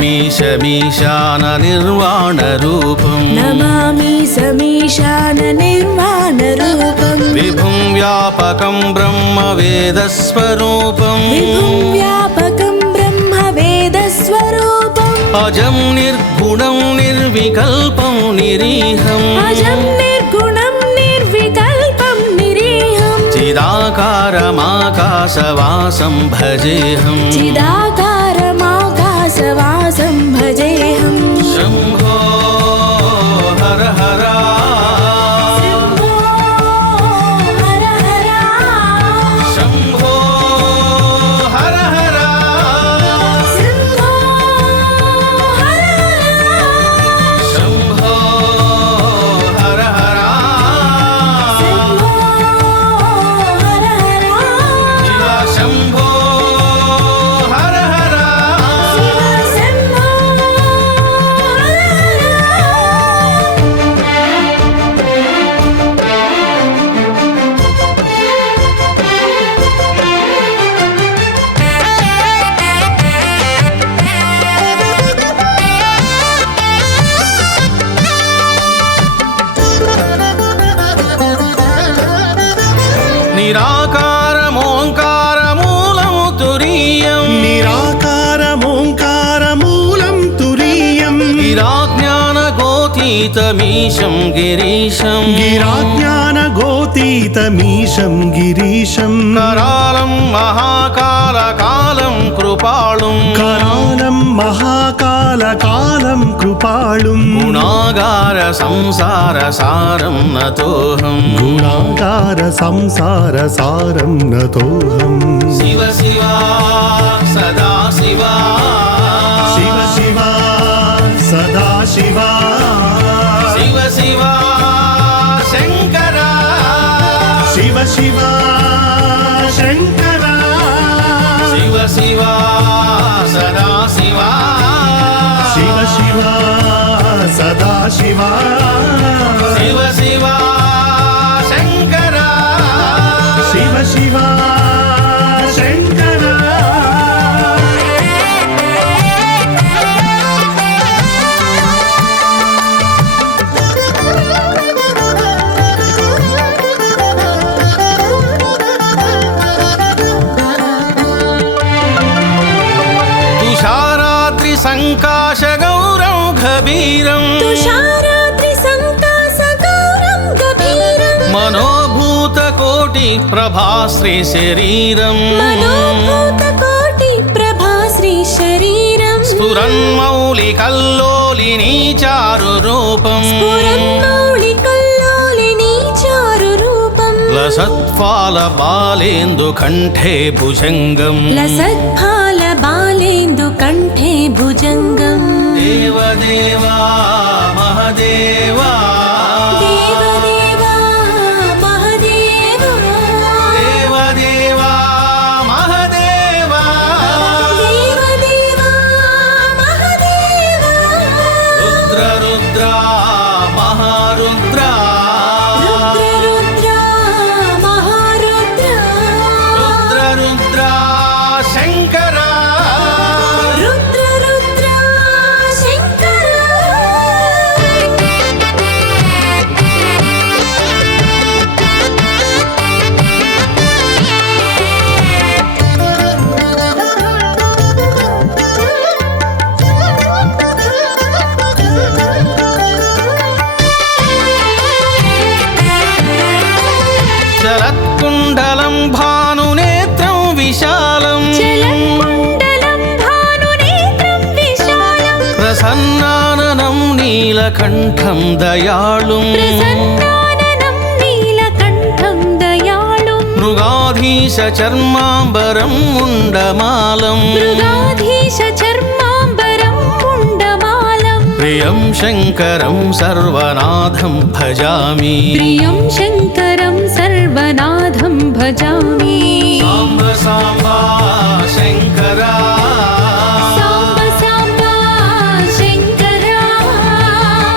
नमामीशमीशाननिर्वाणरूपम् नमामि समीशाननिर्वाणरूपम् विभुं व्यापकं ब्रह्मवेदस्वरूपम् विभुं व्यापकं ब्रह्मवेदस्वरूपम् अजं निर्गुणं निर्विकल्पं निरीहम् अजं निर्गुणं निर्विकल्पं निरीहम् चिदाकारमाकाशवासं भजेऽहम् चिदाकारमाकाशवासं भजेऽहम् शम्भो हर हर शम्भो हर हर शम्भो हर हर शम्भो हर हर शम्भो हर हर शम्भो हर हर शिव शम्भो हर हर शिव शम्भो निराकारमोङ्कारमूलं तुरीयम् निराकारमोङ्कारमूलं तुरीयम् गिराज्ञानगोतीतमीशं गिरीशम् गिराज्ञानगोतीतमीशं गिरीशम् करालं महाकालकालं कृपालुम् करालं महाकालकालं कृपालुम् गुणागारसंसारसारं नतोऽहम् गुणागार संसारसारं नतोऽहम् शिव शिव सदा शिव शिव शिव सदा शिव शिव शिव शङ्कर शिव शिव शङ्कर शिव शिव सदा शिव शिव शिव सदा शिव शिव शिव शङ्कर शिव शिव शङ्कर तुषाराद्रिसङ्काशगौरं गभीरम् तुषाराद्रिसङ्कासगौरं गभीरम् मनोभूतकोटिप्रभाश्रीशरीरम् मनोभूतकोटिप्रभाश्रीशरीरम् स्फुरन्मौलिकल्लोलिनी चारुरूपम् स्फुरन्मौलिकल्लोलिनी चारुरूपम् लसत्फालबालेन्दुकण्ठे भुजङ्गम् लसत्फालबालेन्दुकण्ठे भुजङ्गम् देवदेवा महदेवा देवदेवा महदेवा देवदेवा महदेवा देवदेवा महदेवा रुद्र रुद्र महारुद्र रुद्र महारुद्र रुद्र रुद्र शङ्कर रुद्र रुद्र शङ्कर चलत्कुण्डलं भानुनेत्रं विशालम् चलत्कुण्डलं भानुनेत्रं विशालम् प्रसन्नाननं नीलकण्ठं दयालुम् प्रसन्नाननं नीलकण्ठं दयालुम् मृगाधीशचर्माम्बरं मुण्डमालम् मृगाधीशचर्माम्बरं मुण्डमालम् प्रियं शङ्करं सर्वनाथं भजामि प्रियं शङ्करं सर्वनाथं भजामि साम्ब साम्ब शङ्कर साम्ब साम्ब शङ्कर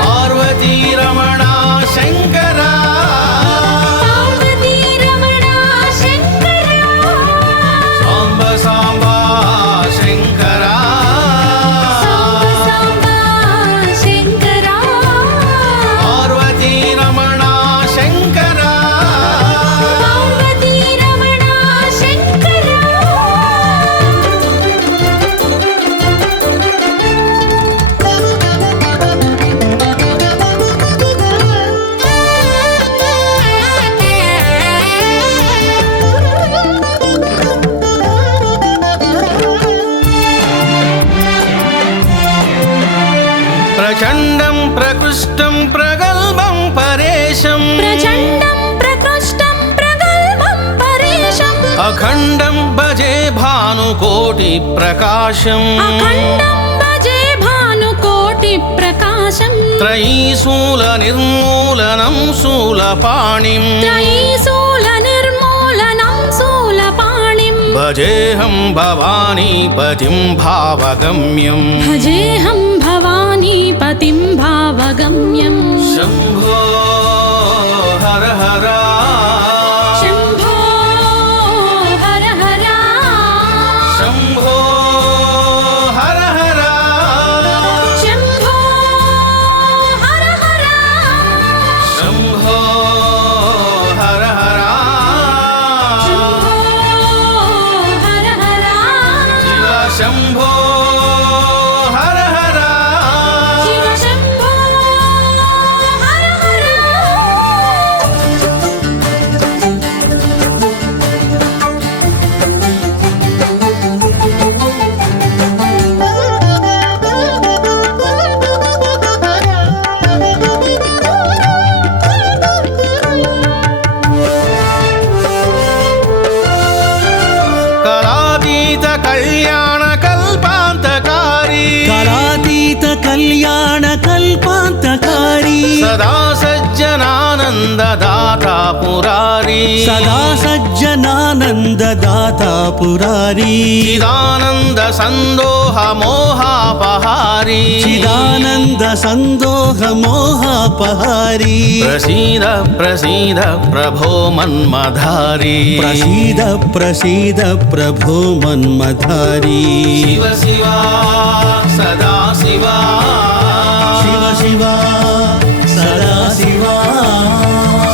पार्वतीरमण शङ्कर पार्वतीरमण शङ्कर साम्ब साम्ब शङ्कर साम्ब प्रचण्डं प्रकृष्टं प्रगल्भं परेशं प्रचण्डं प्रकृष्टं प्रगल्भं परेशम् अखण्डं भजे भानुकोटिप्रकाशम् अखण्डं भजे भानुकोटिप्रकाशम् त्रयीशूलनिर्मूलनं शूलपाणिम् त्रयीशूलनिर्मूलनं शूलपाणिं भजेऽहं भवानीपतिं भावगम्यम् भजेऽहं भवानीपतिं भावगम्यम् शम्भो हर हर शम्भो हर हर शम्भो हर हर शम्भो हर हर शम्भो हर हर शम्भो हर हर शिव शम्भो हर हर शिव शम्भो हर हर कलातीत कल्याण कल्पान्तकारी कलातीत कल्याण कल्पान्तकारी सदा सज्जनानन्ददाता पुरारी सदा सज्जनानन्ददाता पुरारी चिदानन्द सन्दोह मोहापहारी चिदानन्द सन्दोह मोहापहारी प्रसीद प्रसीद प्रभो मन्मधारी प्रसीद प्रसीद प्रभो मन्मधारी शिव शिवा सदा शिवा शिव शिव सदा शिवा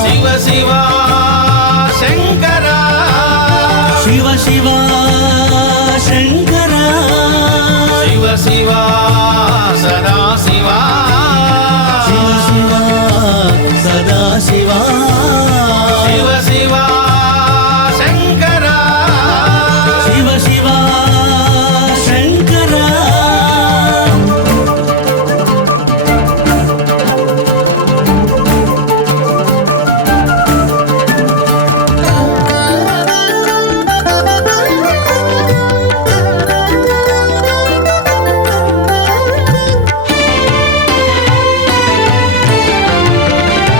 शिव शिवा शङ्करा शिव शिव शङ्कर शिव शिवा सदा शिवा शिव शिव सदा शिवा शिव शिवा शङ्करा शिव शिव शङ्कर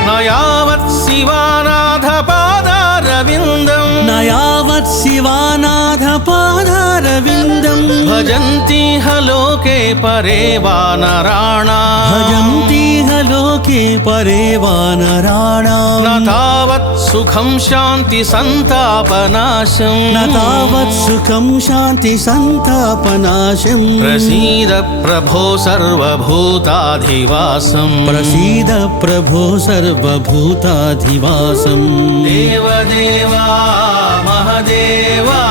न यावत् शिवानाथ पादारविन्दम् न यावत् शिवानाथ पादारविन्दम् भजन्ति ह लोके परे वानराणाम् भजन्ति ह लोके परे वानराणाम् न तावत् सुखं शान्ति सन्तापनाशम् न तावत् सुखं शान्ति सन्तापनाशम् प्रसीद प्रभो सर्वभूताधिवासम् प्रसीद प्रभो सर्वभूताधिवासम् देवदेवा महदेवा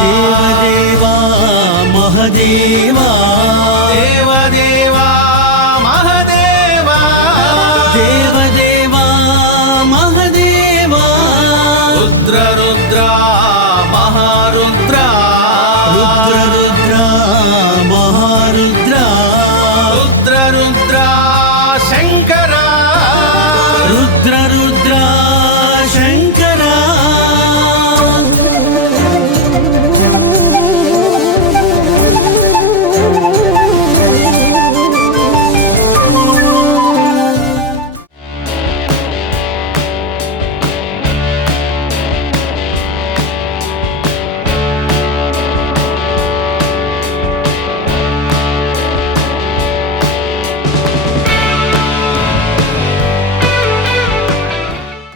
देवदेवा महदेवा